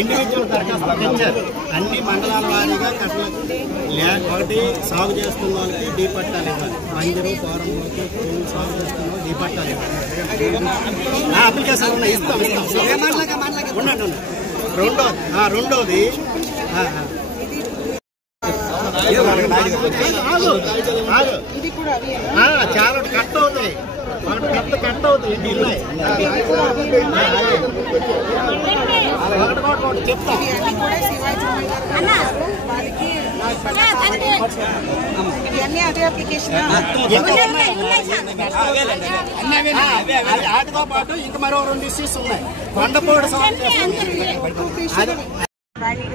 Individual దరఖాస్తు తెచ్చారు. అన్ని మండలాల వారీగా కట్టలు ఒకటి సాగు చేస్తున్న వాళ్ళకి డీ పట్టాలు ఇవ్వాలి. మందిరం ఫారంలోకి సాగు చేస్తున్న వాళ్ళు డీ పట్టాలు ఇవ్వాలి. అప్లికేషన్ ఉన్నాయి, ఇస్తాం. ఉండండి. రెండోది చాలా కట్ అవుతాయి, కట్ అవుతాయి. చెప్తాం. అదే అప్లికేషన్ వాటితో పాటు ఇంకా మరో 2 ఇష్యూస్ ఉన్నాయి. కొండపోడు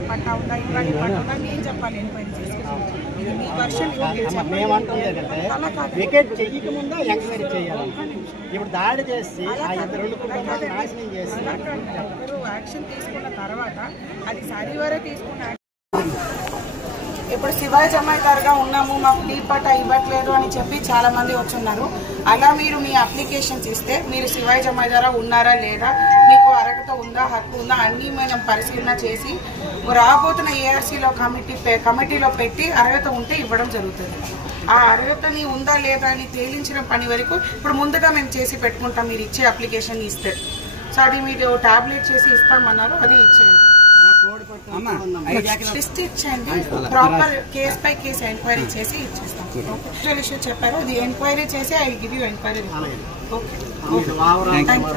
పట్టా ఉందా, ఇవ్వాలి పట్టా ఉందా, నేను చెప్పాలి ఎంక్వైరీ చేసుకుంటాను. ఇది మీ వర్షన్. మేమంటుంది ఏంటంటే వికెట్ చెయ్యకముందా ఎంక్వైరీ చేయాలి. ఇప్పుడు దాడి చేసి ఆ 2 కుటుంబాలు నాశనం చేసి యాక్షన్ తీసుకున్న తర్వాత అది సరివరే తీసుకున్న. ఇప్పుడు శివాజీ జమాయిదారుగా ఉన్నాము, మాకు డీ పట్టా ఇవ్వట్లేదు అని చెప్పి చాలా మంది వచ్చున్నారు. అలా మీరు మీ అప్లికేషన్స్ ఇస్తే మీరు శివాజీ జమాయిదారా ఉన్నారా లేదా, మీకు అర్హత ఉందా, హక్కు ఉందా అన్నీ మనం పరిశీలన చేసి రాబోతున్న ఏఆర్సీలో కమిటీలో పెట్టి అర్హత ఉంటే ఇవ్వడం జరుగుతుంది. ఆ అర్హతని ఉందా లేదా అని తేలించిన పని వరకు ఇప్పుడు ముందుగా మేము చేసి పెట్టుకుంటాం. మీరు ఇచ్చే అప్లికేషన్ ఇస్తే సో అది మీరు టాబ్లెట్ చేసి ఇస్తామన్నారు, అది ఇచ్చేయండి. లిస్ట్ ఇచ్చేయండి. Proper case by case enquiry చేసి ఇచ్చేస్తాం. ఇష్యూ చెప్పారు, అది ఎంక్వైరీ చేసి I give you enquiry. Okay, thank you.